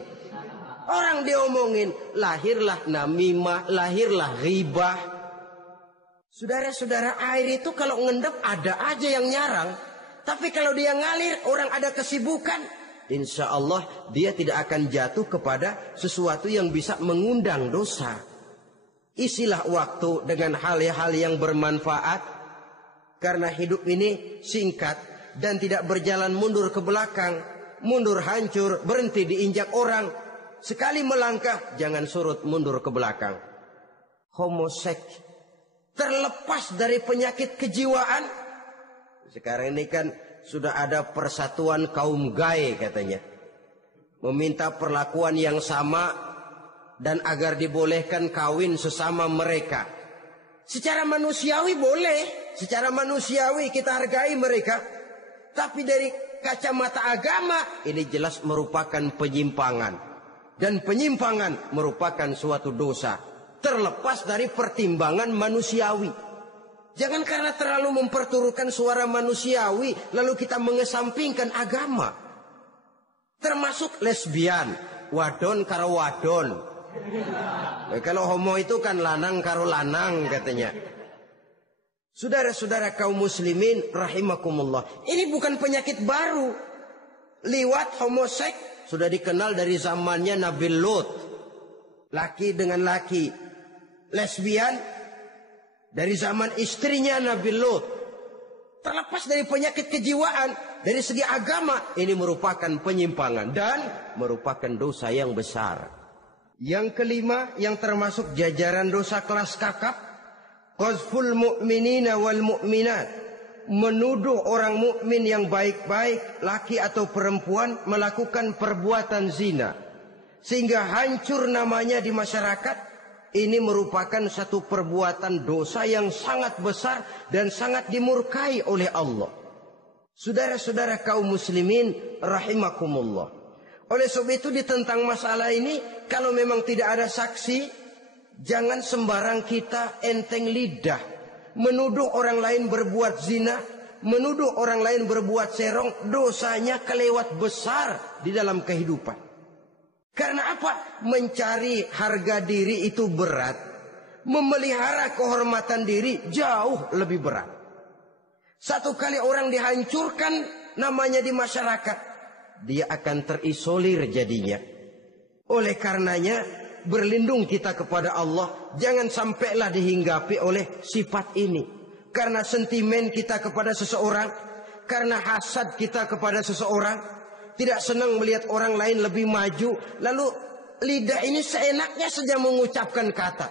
Orang diomongin, lahirlah namimah, lahirlah ghibah. Saudara-saudara, air itu kalau ngendap ada aja yang nyarang. Tapi kalau dia ngalir, orang ada kesibukan, insya Allah dia tidak akan jatuh kepada sesuatu yang bisa mengundang dosa. Isilah waktu dengan hal-hal yang bermanfaat. Karena hidup ini singkat dan tidak berjalan mundur ke belakang. Mundur hancur, berhenti diinjak orang. Sekali melangkah, jangan surut mundur ke belakang. Homoseks, terlepas dari penyakit kejiwaan. Sekarang ini kan sudah ada persatuan kaum gay katanya. Meminta perlakuan yang sama dan agar dibolehkan kawin sesama mereka. Secara manusiawi boleh, secara manusiawi kita hargai mereka. Tapi dari kacamata agama ini jelas merupakan penyimpangan. Dan penyimpangan merupakan suatu dosa. Terlepas dari pertimbangan manusiawi. Jangan karena terlalu memperturutkan suara manusiawi lalu kita mengesampingkan agama. Termasuk lesbian, wadon karo wadon. Kalau homo itu kan lanang karo lanang katanya. Saudara-saudara kaum muslimin rahimakumullah, ini bukan penyakit baru. Liwat, homoseks sudah dikenal dari zamannya Nabi Lut. Laki dengan laki. Lesbian dari zaman istrinya Nabi Lut. Terlepas dari penyakit kejiwaan, dari segi agama, ini merupakan penyimpangan dan merupakan dosa yang besar. Yang kelima, yang termasuk jajaran dosa kelas kakap, qazful mu'minina wal mu'minat. Menuduh orang mukmin yang baik-baik, laki atau perempuan, melakukan perbuatan zina. Sehingga hancur namanya di masyarakat. Ini merupakan satu perbuatan dosa yang sangat besar dan sangat dimurkai oleh Allah. Saudara-saudara kaum muslimin rahimakumullah. Oleh sebab itu ditentang masalah ini, kalau memang tidak ada saksi, jangan sembarang kita enteng lidah. Menuduh orang lain berbuat zina, menuduh orang lain berbuat serong, dosanya kelewat besar di dalam kehidupan. Karena apa? Mencari harga diri itu berat. Memelihara kehormatan diri jauh lebih berat. Satu kali orang dihancurkan namanya di masyarakat, dia akan terisolir jadinya. Oleh karenanya, berlindung kita kepada Allah, jangan sampailah dihinggapi oleh sifat ini. Karena sentimen kita kepada seseorang, karena hasad kita kepada seseorang, tidak senang melihat orang lain lebih maju, lalu lidah ini seenaknya saja mengucapkan kata.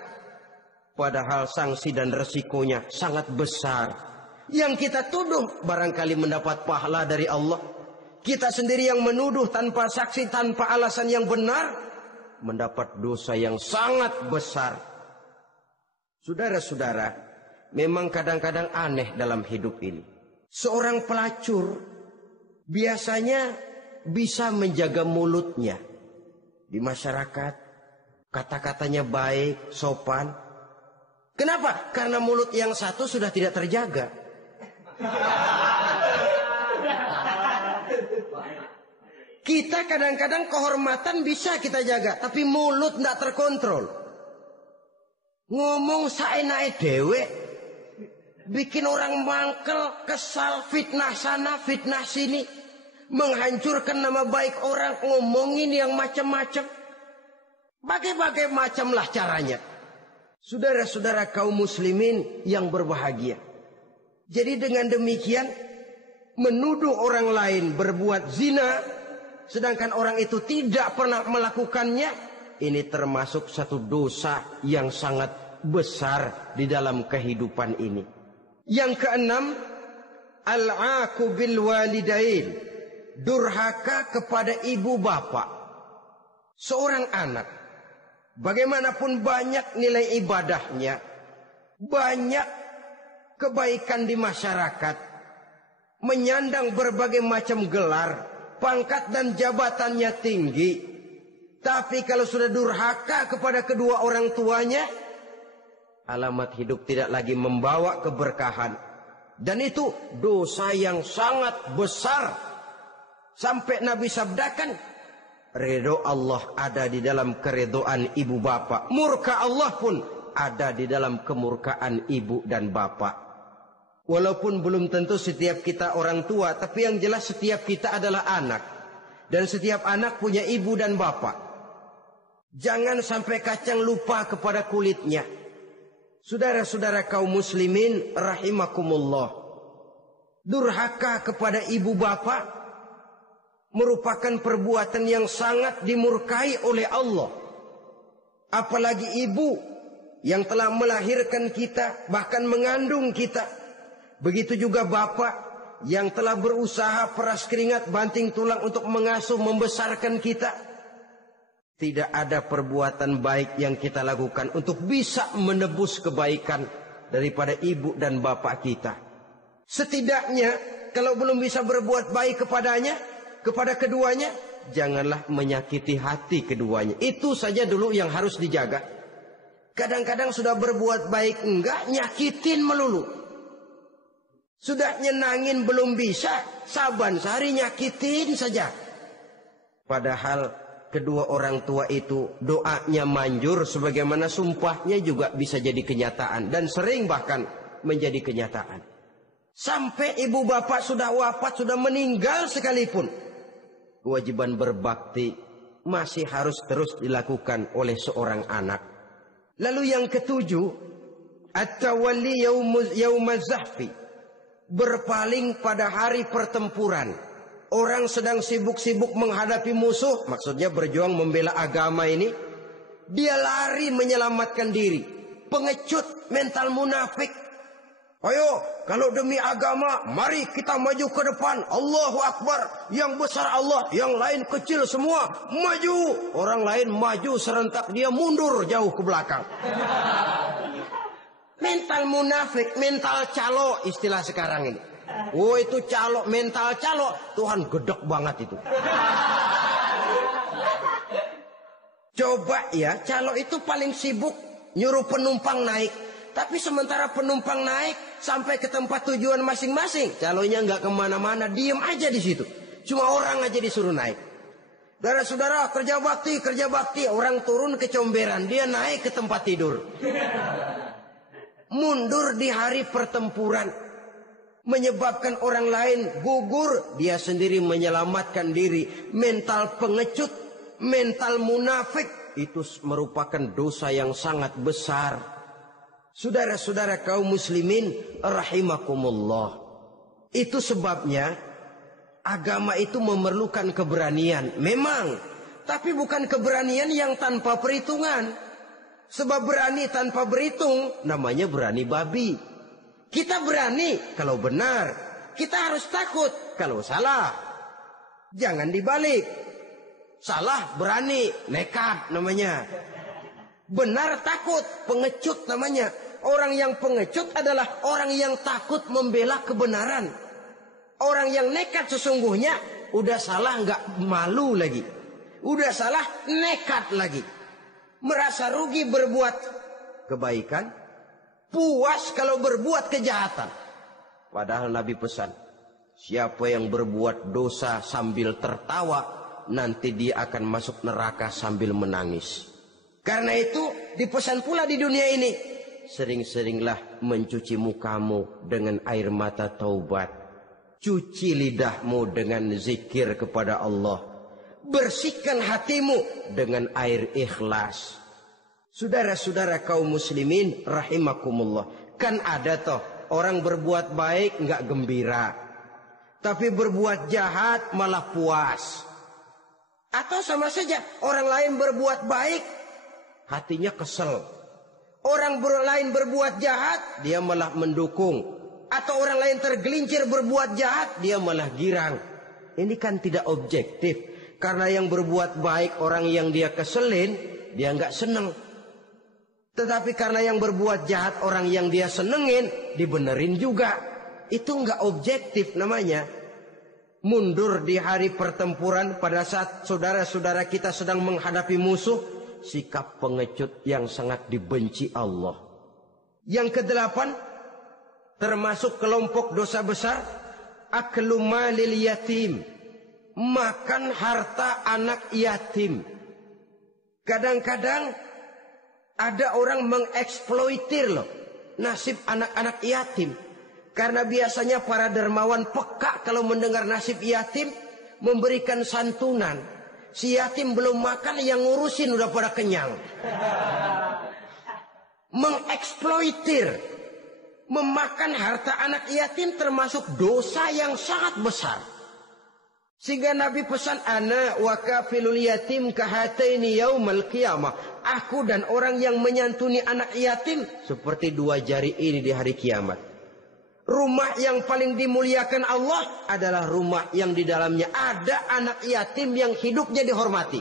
Padahal sanksi dan resikonya sangat besar. Yang kita tuduh barangkali mendapat pahala dari Allah. Kita sendiri yang menuduh tanpa saksi, tanpa alasan yang benar, mendapat dosa yang sangat besar. Saudara-saudara, memang kadang-kadang aneh dalam hidup ini. Seorang pelacur biasanya bisa menjaga mulutnya di masyarakat, kata-katanya baik, sopan. Kenapa? Karena mulut yang satu sudah tidak terjaga. Kita kadang-kadang kehormatan bisa kita jaga, tapi mulut tidak terkontrol. Ngomong saenake dhewe, bikin orang mangkel, kesal, fitnah sana, fitnah sini, menghancurkan nama baik orang, ngomongin yang macam-macam. Bagai-bagai macamlah caranya. Saudara-saudara kaum muslimin yang berbahagia. Jadi dengan demikian, menuduh orang lain berbuat zina, sedangkan orang itu tidak pernah melakukannya, ini termasuk satu dosa yang sangat besar di dalam kehidupan ini. Yang keenam, al-'aqu bil walidain, durhaka kepada ibu bapak. Seorang anak, bagaimanapun banyak nilai ibadahnya, banyak kebaikan di masyarakat, menyandang berbagai macam gelar, pangkat dan jabatannya tinggi, tapi kalau sudah durhaka kepada kedua orang tuanya, alamat hidup tidak lagi membawa keberkahan. Dan itu dosa yang sangat besar. Sampai Nabi sabdakan, ridho Allah ada di dalam keridhaan ibu bapak, murka Allah pun ada di dalam kemurkaan ibu dan bapak. Walaupun belum tentu setiap kita orang tua, tapi yang jelas setiap kita adalah anak. Dan setiap anak punya ibu dan bapak. Jangan sampai kacang lupa kepada kulitnya. Saudara-saudara kaum muslimin rahimakumullah, durhaka kepada ibu bapak merupakan perbuatan yang sangat dimurkai oleh Allah. Apalagi ibu yang telah melahirkan kita, bahkan mengandung kita. Begitu juga bapak yang telah berusaha peras keringat banting tulang untuk mengasuh membesarkan kita. Tidak ada perbuatan baik yang kita lakukan untuk bisa menebus kebaikan daripada ibu dan bapak kita. Setidaknya kalau belum bisa berbuat baik kepadanya, kepada keduanya, janganlah menyakiti hati keduanya. Itu saja dulu yang harus dijaga. Kadang-kadang sudah berbuat baik enggak, nyakitin melulu. Sudah nyenangin belum bisa, saban sehari nyakitin saja. Padahal kedua orang tua itu doanya manjur, sebagaimana sumpahnya juga bisa jadi kenyataan. Dan sering bahkan menjadi kenyataan. Sampai ibu bapak sudah wafat, sudah meninggal sekalipun, kewajiban berbakti masih harus terus dilakukan oleh seorang anak. Lalu yang ketujuh, at-tawalli yaumaz zahfi, berpaling pada hari pertempuran. Orang sedang sibuk-sibuk menghadapi musuh, maksudnya berjuang membela agama ini, dia lari menyelamatkan diri. Pengecut, mental munafik. Ayo, kalau demi agama, mari kita maju ke depan. Allahu Akbar, yang besar Allah, yang lain kecil semua, maju. Orang lain maju serentak, dia mundur jauh ke belakang. Mental munafik, mental calo istilah sekarang ini. Oh itu calo, mental calo, Tuhan gedek banget itu. Coba ya, calo itu paling sibuk nyuruh penumpang naik. Tapi sementara penumpang naik sampai ke tempat tujuan masing-masing, calonya nggak kemana-mana, diem aja di situ. Cuma orang aja disuruh naik. Saudara-saudara, kerja bakti. Orang turun ke comberan, dia naik ke tempat tidur. Mundur di hari pertempuran. Menyebabkan orang lain gugur, dia sendiri menyelamatkan diri. Mental pengecut, mental munafik, itu merupakan dosa yang sangat besar. Saudara-saudara kaum muslimin rahimakumullah. Itu sebabnya agama itu memerlukan keberanian. Memang, tapi bukan keberanian yang tanpa perhitungan. Sebab berani tanpa berhitung namanya berani babi. Kita berani kalau benar, kita harus takut kalau salah. Jangan dibalik. Salah berani, nekat namanya. Benar takut, pengecut namanya. Orang yang pengecut adalah orang yang takut membela kebenaran. Orang yang nekat sesungguhnya udah salah nggak malu lagi. Udah salah nekat lagi. Merasa rugi berbuat kebaikan, puas kalau berbuat kejahatan. Padahal Nabi pesan, siapa yang berbuat dosa sambil tertawa, nanti dia akan masuk neraka sambil menangis. Karena itu dipesan pula di dunia ini, sering-seringlah mencuci mukamu dengan air mata taubat. Cuci lidahmu dengan zikir kepada Allah. Bersihkan hatimu dengan air ikhlas. Saudara-saudara kaum muslimin rahimakumullah. Kan ada toh orang berbuat baik nggak gembira. Tapi berbuat jahat malah puas. Atau sama saja orang lain berbuat baik, hatinya kesel. Orang lain berbuat jahat, dia malah mendukung. Atau orang lain tergelincir berbuat jahat, dia malah girang. Ini kan tidak objektif. Karena yang berbuat baik orang yang dia keselin, dia nggak seneng. Tetapi karena yang berbuat jahat orang yang dia senengin, dibenerin juga. Itu nggak objektif namanya. Mundur di hari pertempuran pada saat saudara-saudara kita sedang menghadapi musuh, sikap pengecut yang sangat dibenci Allah. Yang kedelapan, termasuk kelompok dosa besar, aklu malil yatim, makan harta anak yatim. Kadang-kadang ada orang mengeksploitir loh nasib anak-anak yatim. Karena biasanya para dermawan peka kalau mendengar nasib yatim, memberikan santunan. Si yatim belum makan, yang ngurusin udah pada kenyang. Mengeksploitir. Memakan harta anak yatim termasuk dosa yang sangat besar. Sehingga Nabi pesan, ana wa kafilul yatim kahataini yaumal qiyamah. Aku dan orang yang menyantuni anak yatim seperti dua jari ini di hari kiamat. Rumah yang paling dimuliakan Allah adalah rumah yang di dalamnya ada anak yatim yang hidupnya dihormati.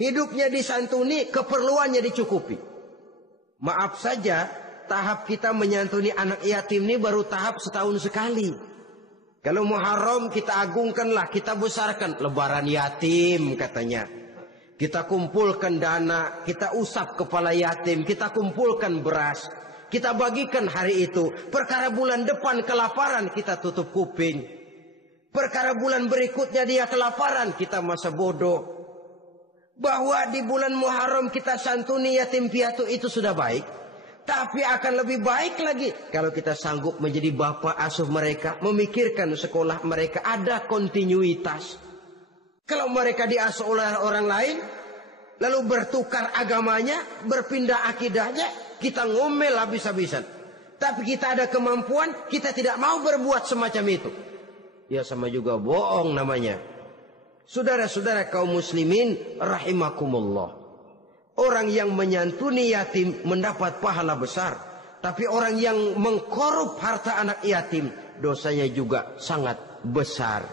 Hidupnya disantuni, keperluannya dicukupi. Maaf saja, tahap kita menyantuni anak yatim ini baru tahap setahun sekali. Kalau Muharram kita agungkanlah, kita besarkan. Lebaran yatim katanya. Kita kumpulkan dana, kita usap kepala yatim, kita kumpulkan beras. Kita bagikan hari itu. Perkara bulan depan kelaparan, kita tutup kuping. Perkara bulan berikutnya dia kelaparan, kita masa bodoh. Bahwa di bulan Muharram kita santuni yatim piatu itu sudah baik. Tapi akan lebih baik lagi kalau kita sanggup menjadi bapak asuh mereka, memikirkan sekolah mereka, ada kontinuitas. Kalau mereka diasuh oleh orang lain, lalu bertukar agamanya, berpindah akidahnya, kita ngomel habis-habisan. Tapi kita ada kemampuan, kita tidak mau berbuat semacam itu. Ya sama juga bohong namanya. Saudara-saudara kaum muslimin rahimakumullah. Orang yang menyantuni yatim mendapat pahala besar. Tapi orang yang mengkorup harta anak yatim, dosanya juga sangat besar.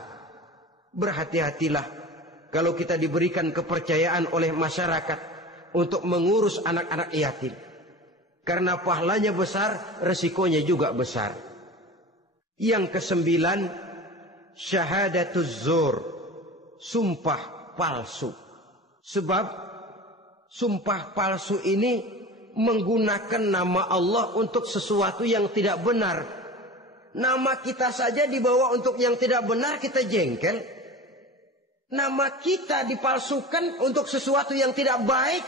Berhati-hatilah kalau kita diberikan kepercayaan oleh masyarakat untuk mengurus anak-anak yatim. Karena pahalanya besar, resikonya juga besar. Yang kesembilan, syahadatuz zur, sumpah palsu. Sebab sumpah palsu ini menggunakan nama Allah untuk sesuatu yang tidak benar. Nama kita saja dibawa untuk yang tidak benar, kita jengkel. Nama kita dipalsukan untuk sesuatu yang tidak baik.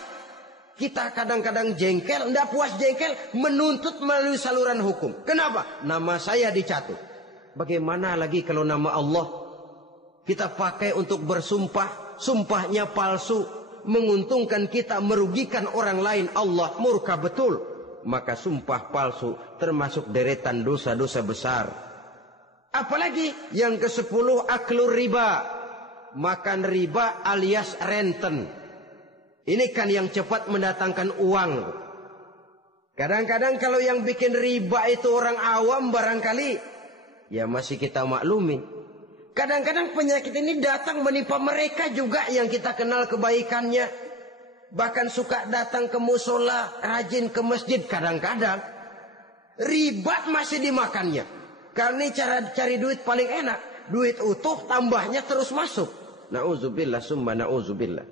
Kita kadang-kadang jengkel, tidak puas jengkel, menuntut melalui saluran hukum. Kenapa? Nama saya dicatut. Bagaimana lagi kalau nama Allah kita pakai untuk bersumpah, sumpahnya palsu, menguntungkan kita, merugikan orang lain, Allah murka betul. Maka sumpah palsu termasuk deretan dosa-dosa besar. Apalagi yang ke-10, aklur riba, makan riba alias renten. Ini kan yang cepat mendatangkan uang. Kadang-kadang kalau yang bikin riba itu orang awam barangkali, ya masih kita maklumi. Kadang-kadang penyakit ini datang menimpa mereka juga yang kita kenal kebaikannya. Bahkan suka datang ke musola, rajin ke masjid kadang-kadang. Riba masih dimakannya. Karena ini cara cari duit paling enak. Duit utuh tambahnya terus masuk. Na'udzubillah summa na'udzubillah.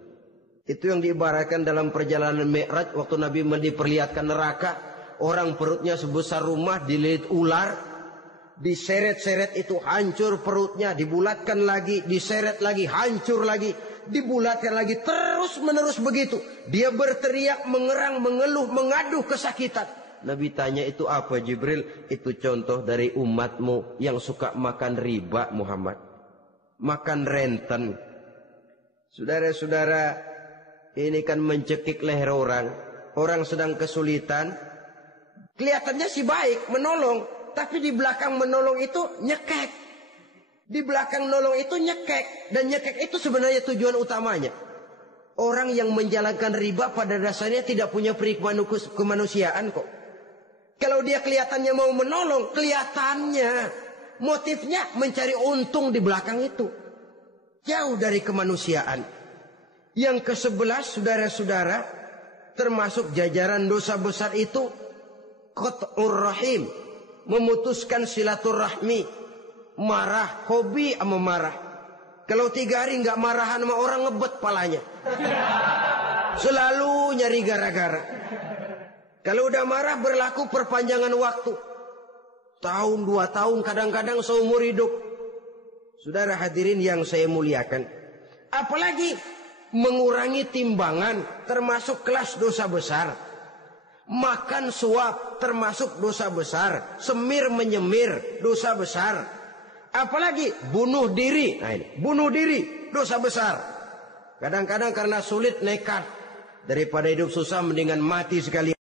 Itu yang diibaratkan dalam perjalanan Mi'raj waktu Nabi diperlihatkan neraka. Orang perutnya sebesar rumah dililit ular. Diseret-seret itu hancur perutnya. Dibulatkan lagi, diseret lagi, hancur lagi. Dibulatkan lagi, terus menerus begitu. Dia berteriak, mengerang, mengeluh, mengaduh kesakitan. Nabi tanya, itu apa Jibril? Itu contoh dari umatmu yang suka makan riba Muhammad. Makan renten. Saudara-saudara, ini kan mencekik leher orang. Orang sedang kesulitan. Kelihatannya sih baik, menolong. Tapi di belakang menolong itu nyekek. Di belakang nolong itu nyekek. Dan nyekek itu sebenarnya tujuan utamanya. Orang yang menjalankan riba pada dasarnya tidak punya perikmanukus kemanusiaan kok. Kalau dia kelihatannya mau menolong, kelihatannya motifnya mencari untung di belakang itu. Jauh dari kemanusiaan. Yang ke-11 saudara-saudara, termasuk jajaran dosa besar itu qat'ur rahim, memutuskan silaturahmi. Marah, hobi sama marah. Kalau 3 hari nggak marahan sama orang, ngebet palanya. Selalu nyari gara-gara. Kalau udah marah berlaku perpanjangan waktu. Tahun, 2 tahun, kadang-kadang seumur hidup. Saudara hadirin yang saya muliakan. Apalagi mengurangi timbangan termasuk kelas dosa besar. Makan suap termasuk dosa besar. Semir menyemir dosa besar. Apalagi bunuh diri. Nah ini, bunuh diri dosa besar. Kadang-kadang karena sulit nekat. Daripada hidup susah mendingan mati sekali.